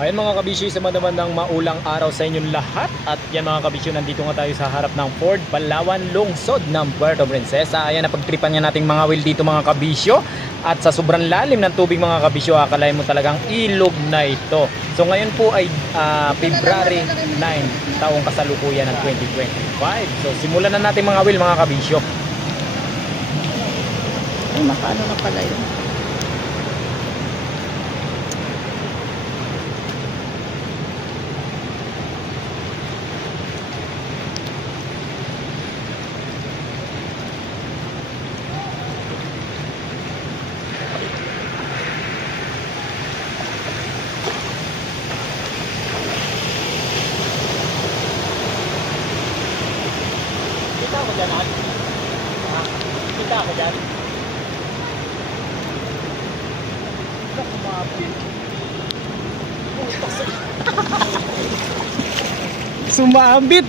Ayan mga kabisyo, sa magandang maulang araw sa inyong lahat. At yan mga kabisyo, nandito nga tayo sa harap ng Ford Palawan, lungsod ng Puerto Princesa. Ayan, napagtripan niya nating mga wheel dito mga kabisyo. At sa sobrang lalim ng tubig mga kabisyo, akalain mo talagang ilog na ito. So ngayon po ay February 9, taong kasalukuyan ng 2025. So simulan na natin mga wheel mga kabisyo. Ay, makaano na pala yun. Kita ako dyan, ha? Kita ako dyan. Sumabit.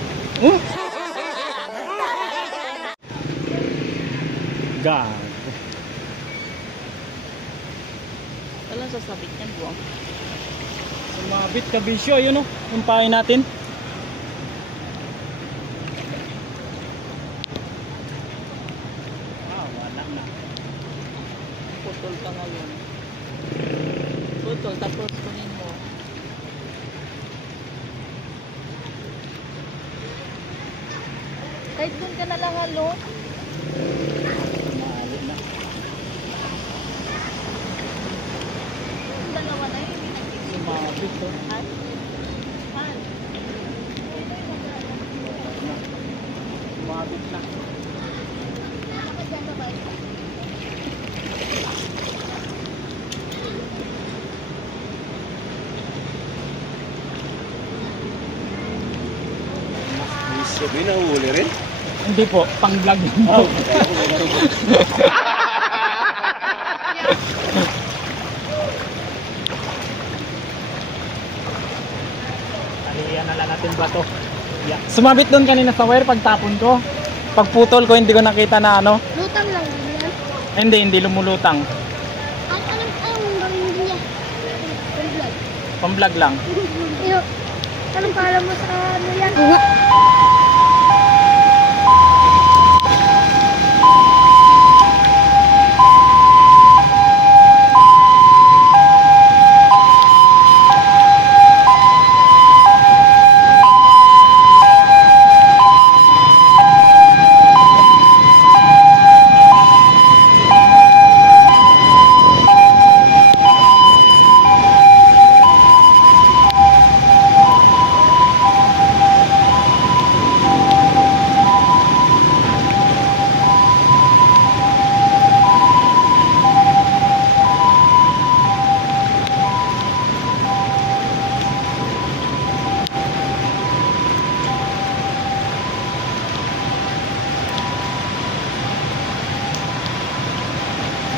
Gago. Walang sasabit yan, buwang. Sumabit kabisyo, yun o. Yung pahay natin. Wala na. Putol ka ngayon. Putol, tapos kunin mo. Kahit doon ka na lang, halo. Mahalo na. Yung dalawa na yun. Sumabit o. Han? Han? Sumabit na. May nahuli rin? Hindi po, pang vlog din po. Aliyan na lang natin ba to? Yeah. Sumabit doon kanina sa wire pagtapon ko. Pagputol ko hindi ko nakita na ano. Lutang lang din yan. Hindi lumulutang. Anong gawin din niya? Vlog. Pang vlog lang. Anong pangalan mo sa ano yan?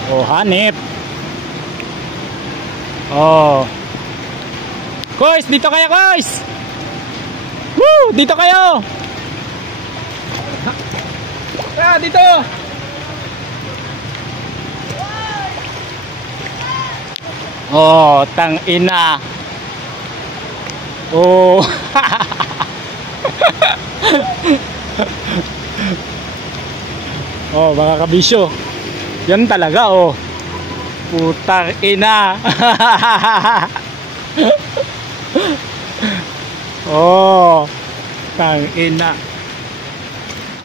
Oh, hanip. Oh. Kois, dito kayo, Kois. Woo, dito kayo. Ah, dito. Oh, tang ina. Oh. Oh, mga kabisyo. Yan talaga oh. Putang ina. Oh, tang ina.